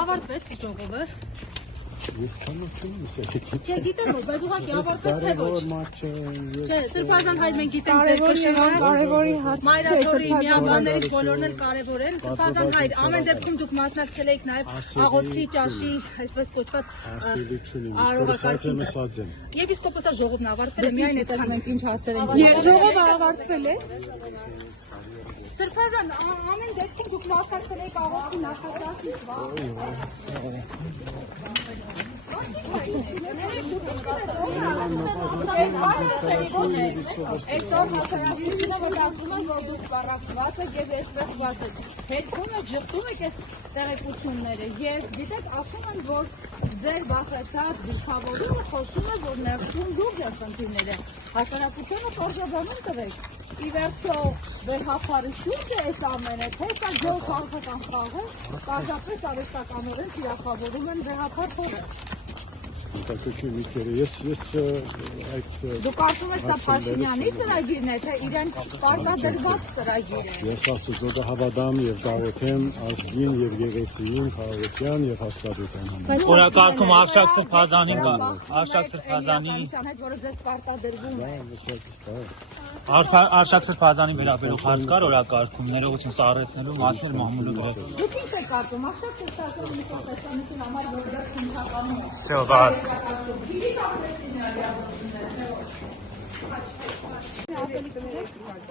Ավարտվեց ժողովը։ Ես կանոթում եմ սա։ Գիտեմ, բայց ուղղակի ավարտվեց թե ոչ։ Չէ, Սրբազան հայր մենք գիտենք ձեր կշիռը, կարևորի հարց մայրաթորի միաբաններից բոլորն էլ կարևոր են։ Սրբազան հայր, ամեն դեպքում դուք մասնակցել եք նաև աղոթքի ճաշի, այսպես կոչված արարողակարգին։ Եպիսկոպոսի ժողովն ավարտվել է, միայն այդ հանենք ինչ հարցեր են։ Ժողովը ավարտվել է։ Սրբազան, ամեն դեպքում դուք մասնակցել եք աղոթքի նախաճաշի, Այսօր հասարակությունը մտածում է, որ դուք բառակված եք եւ էշվեղված եք։ Հետքում եք, ժխտում եք այս տեղեկությունները եւ գիտեք, ասում են, որ ձեր վախեցած դիքավորումը խոսում է, որ ներքուն լուրջ է խնդիրները։ Հասարակությունը պարզաբանում տվեք։ Ի վերջո վերհապարի շուրջ է այս ամենը, թե սա գոհ քաղաքական խաղ է, պարզապես արհեստականորեն թիրախավորում են վերհապար փողը։ Ես այդ Դուք կարծում եք սա Փաշինյանի ծրագիրն է, թե իրեն պարտադրված ծրագիր է։ Ես Աստծո հավատամ եւ դավոթեմ ազգին եւ եկեղեցին, քաղաքական եւ հաստատության համար։ Օրակարգում Արշակ Սրբազանին կա, Արշակ Սրբազանի հետ, որը ձեզ պարտադրվում է։ Արշակ Սրբազանի վերաբերող հարց կար օրակարգում, ներողություն սառեցնելու մասին մամուլը դրած։ Դուք ինչ եք կարծում, Արշակ Սրբազանի կողմնակցության համար որտեղ քննարկանում է։ Всё, բաց։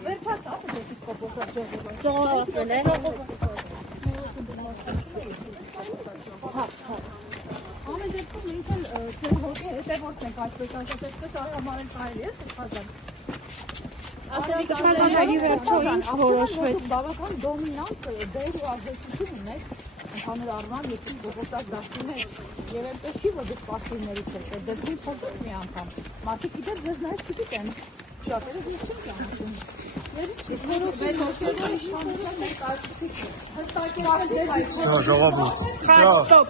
Վերջացած է եպիսկոպոսի ժողովը։ Ժողովն է։ Ամեն դեպքում ինքն ձեր հոգի հետևորդն եք այսպես ասած, այսպես արամարել կարելի է Սրբազան։ Սրբազանի վերջո ինչ որոշվեց։ Բավական դոմինանտ դեր ու ազդեցություն ուներ ընդհանուր առմամբ եպիսկոպոսի դաշտում է եւ այնպես չի, որ դուք պարտիներից եք, այդ դեպքում փոխվեց մի անգամ։ Մարդիկ գիտեն, ձեզ նաև չգիտեն։ Շատերը ձեզ չեն ճանաչում։ Всё, ժողովուրդ։ Ստոպ,